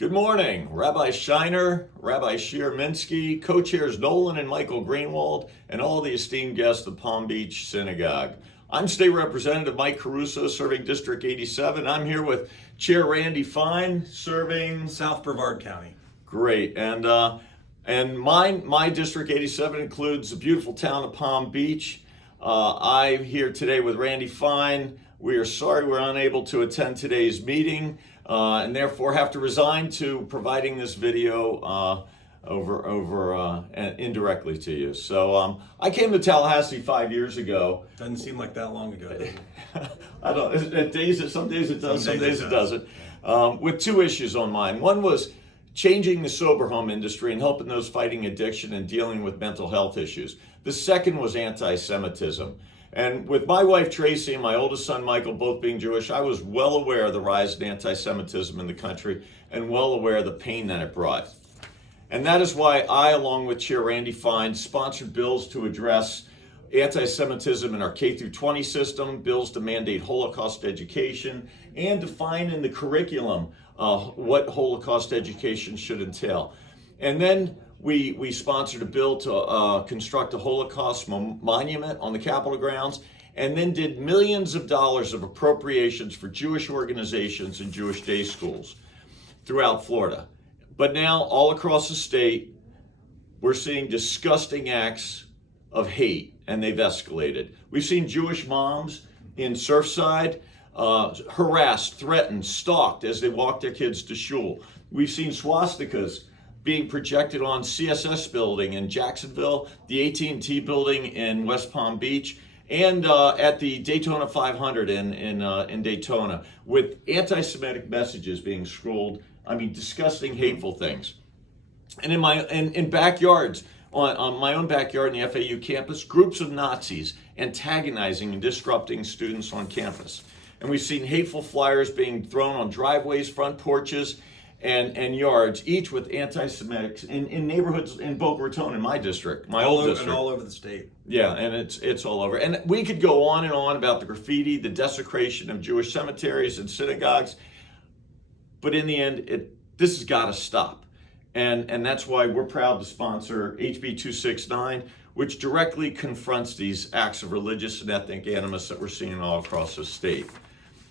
Good morning, Rabbi Shiner, Rabbi Shir Minsky, co-chairs Nolan and Michael Greenwald, and all the esteemed guests of Palm Beach Synagogue. I'm State Representative Mike Caruso, serving District 87. I'm here with Chair Randy Fine, serving South Brevard County. Great, and my District 87 includes the beautiful town of Palm Beach. I'm here today with Randy Fine. We are sorry we're unable to attend today's meeting. And therefore have to resign to providing this video indirectly to you. So I came to Tallahassee 5 years ago. Doesn't seem like that long ago, does it? I don't. Some days it does, some days it doesn't. With two issues on mine. One was changing the sober home industry and helping those fighting addiction and dealing with mental health issues. The second was anti-Semitism. And with my wife Tracy and my oldest son Michael both being Jewish, I was well aware of the rise in anti-Semitism in the country and well aware of the pain that it brought. And that is why I, along with Chair Randy Fine, sponsored bills to address anti-Semitism in our K-12 system, bills to mandate Holocaust education, and define in the curriculum what Holocaust education should entail. And then we sponsored a bill to construct a Holocaust monument on the Capitol grounds, and then did millions of dollars of appropriations for Jewish organizations and Jewish day schools throughout Florida. But now, all across the state, we're seeing disgusting acts of hate, and they've escalated. We've seen Jewish moms in Surfside harassed, threatened, stalked as they walk their kids to shul. We've seen swastikas being projected on CSS building in Jacksonville, the AT&T building in West Palm Beach, and at the Daytona 500 in Daytona, with anti-Semitic messages being scrolled. I mean, disgusting, hateful things. And in backyards, on my own backyard in the FAU campus, groups of Nazis antagonizing and disrupting students on campus. And we've seen hateful flyers being thrown on driveways, front porches, and yards, each with anti-Semitic in neighborhoods in Boca Raton, in my district, my old district. And all over the state. Yeah, and it's all over. And we could go on and on about the graffiti, the desecration of Jewish cemeteries and synagogues, but in the end, this has got to stop. And that's why we're proud to sponsor HB 269, which directly confronts these acts of religious and ethnic animus that we're seeing all across the state.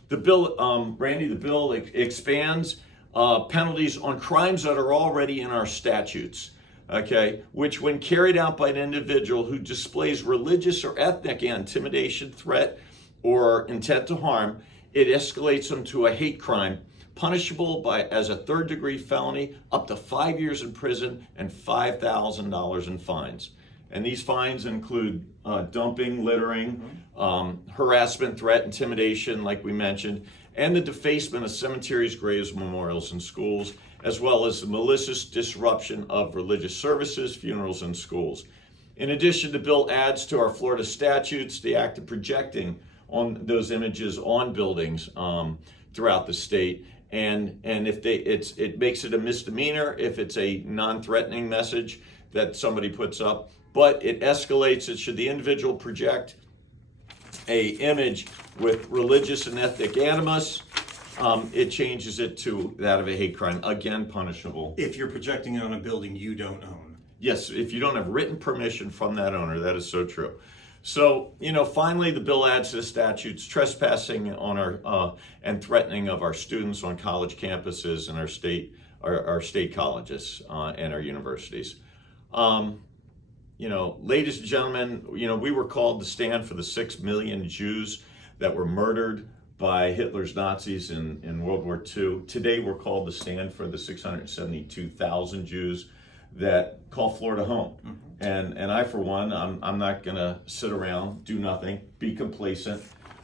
The bill, Randy, the bill expands penalties on crimes that are already in our statutes, okay, which when carried out by an individual who displays religious or ethnic intimidation, threat, or intent to harm, it escalates them to a hate crime, punishable as a third-degree felony, up to 5 years in prison and $5,000 in fines. And these fines include dumping, littering, harassment, threat, intimidation, like we mentioned, and the defacement of cemeteries, graves, memorials, and schools, as well as the malicious disruption of religious services, funerals, and schools. In addition, the bill adds to our Florida statutes the act of projecting on those images on buildings throughout the state. And if it makes it a misdemeanor if it's a non-threatening message that somebody puts up, but it escalates it should the individual project a image with religious and ethnic animus. It changes it to that of a hate crime, again punishable. If you're projecting it on a building you don't own. Yes, if you don't have written permission from that owner, that is so true. So, finally, the bill adds to the statutes trespassing on our and threatening of our students on college campuses and our state colleges and our universities. Ladies and gentlemen, we were called to stand for the 6 million Jews that were murdered by Hitler's Nazis in World War II. Today, we're called to stand for the 672,000 Jews that call Florida home. Mm-hmm. And I, for one, I'm not going to sit around, do nothing, be complacent.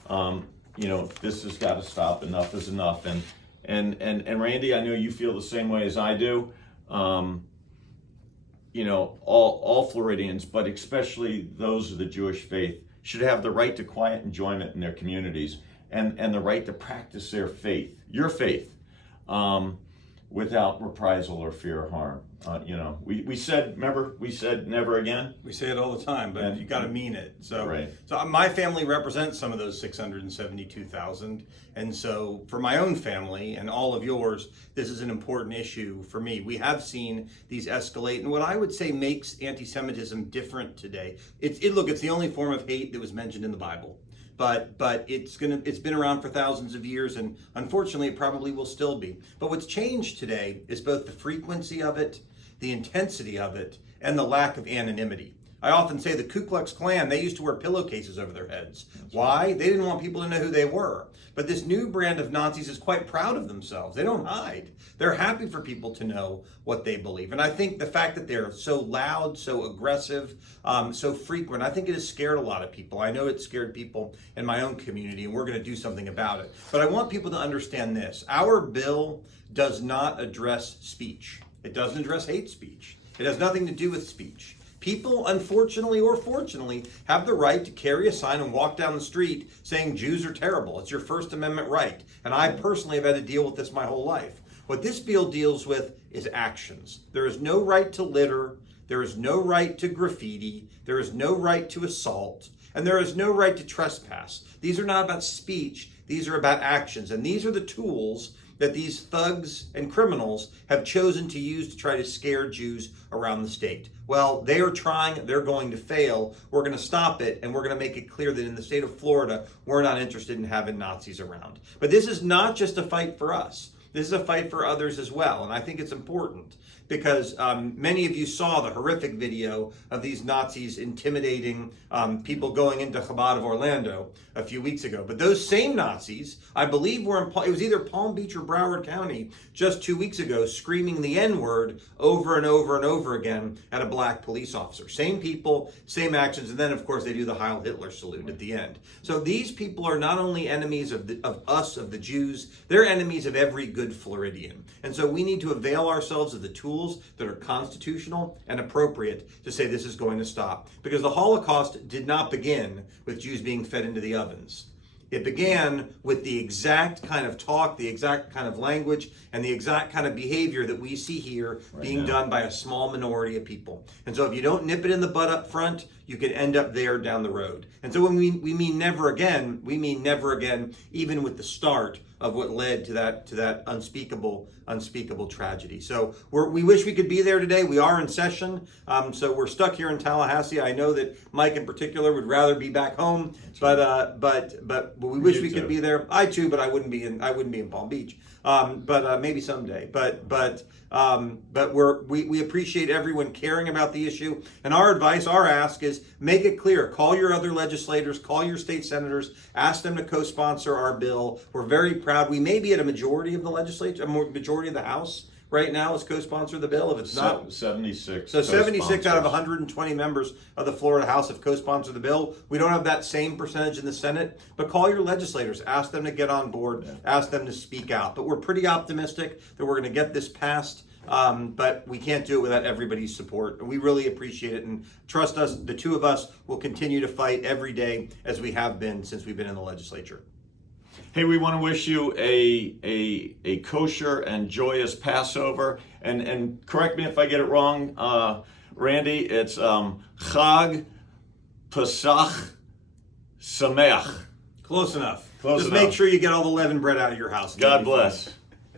This has got to stop. Enough is enough. And Randy, I know you feel the same way as I do. All Floridians, but especially those of the Jewish faith, should have the right to quiet enjoyment in their communities and the right to practice their faith, your faith. without reprisal or fear of harm. We said never again. We say it all the time, but And- you got to mean it. So, Right. so my family represents some of those 672,000, and so for my own family and all of yours, this is an important issue for me. We have seen these escalate, and what I would say makes anti-Semitism different today. It's the only form of hate that was mentioned in the Bible. But it's been around for thousands of years, and unfortunately it probably will still be. But what's changed today is both the frequency of it, the intensity of it, and the lack of anonymity. I often say the Ku Klux Klan, they used to wear pillowcases over their heads. Why? They didn't want people to know who they were. But this new brand of Nazis is quite proud of themselves. They don't hide. They're happy for people to know what they believe. And I think the fact that they're so loud, so aggressive, so frequent, I think it has scared a lot of people. I know it scared people in my own community, and we're going to do something about it. But I want people to understand this. Our bill does not address speech. It doesn't address hate speech. It has nothing to do with speech. People, unfortunately or fortunately, have the right to carry a sign and walk down the street saying Jews are terrible. It's your First Amendment right. And I personally have had to deal with this my whole life. What this bill deals with is actions. There is no right to litter. There is no right to graffiti. There is no right to assault. And there is no right to trespass. These are not about speech. These are about actions. And these are the tools that these thugs and criminals have chosen to use to try to scare Jews around the state. Well, they are trying, they're going to fail. We're going to stop it, and we're going to make it clear that in the state of Florida, we're not interested in having Nazis around. But this is not just a fight for us. This is a fight for others as well, and I think it's important because many of you saw the horrific video of these Nazis intimidating people going into Chabad of Orlando a few weeks ago. But those same Nazis, I believe, were it was either Palm Beach or Broward County just 2 weeks ago, screaming the N-word over and over and over again at a black police officer. Same people, same actions, and then of course they do the Heil Hitler salute at the end. So these people are not only enemies of us, of the Jews, they're enemies of every good Floridian. And so we need to avail ourselves of the tools that are constitutional and appropriate to say this is going to stop. Because the Holocaust did not begin with Jews being fed into the ovens. It began with the exact kind of talk, the exact kind of language, and the exact kind of behavior that we see here being done by a small minority of people. And so if you don't nip it in the bud up front, you could end up there down the road. And so when we mean never again, we mean never again, even with the start of what led to that unspeakable tragedy. So we wish we could be there today. We are in session, so we're stuck here in Tallahassee. I know that Mike in particular would rather be back home, but we wish we could be there. I too, but I wouldn't be in Palm Beach. But maybe someday. But we appreciate everyone caring about the issue. And our advice, our ask is make it clear. Call your other legislators, call your state senators, ask them to co-sponsor our bill. We're very proud. We may be at a majority of the legislature, a majority of the House right now is co-sponsor the bill. If it's not 76. So 76 out of 120 members of the Florida House have co-sponsored the bill. We don't have that same percentage in the Senate, but call your legislators. Ask them to get on board. Ask them to speak out. But we're pretty optimistic that we're going to get this passed, but we can't do it without everybody's support. We really appreciate it, and trust us, the two of us will continue to fight every day as we have been since we've been in the legislature. Hey, we want to wish you a kosher and joyous Passover. And correct me if I get it wrong, Randy, it's Chag Pesach Sameach. Close enough. Close Just enough. make sure you get all the leavened bread out of your house. God bless.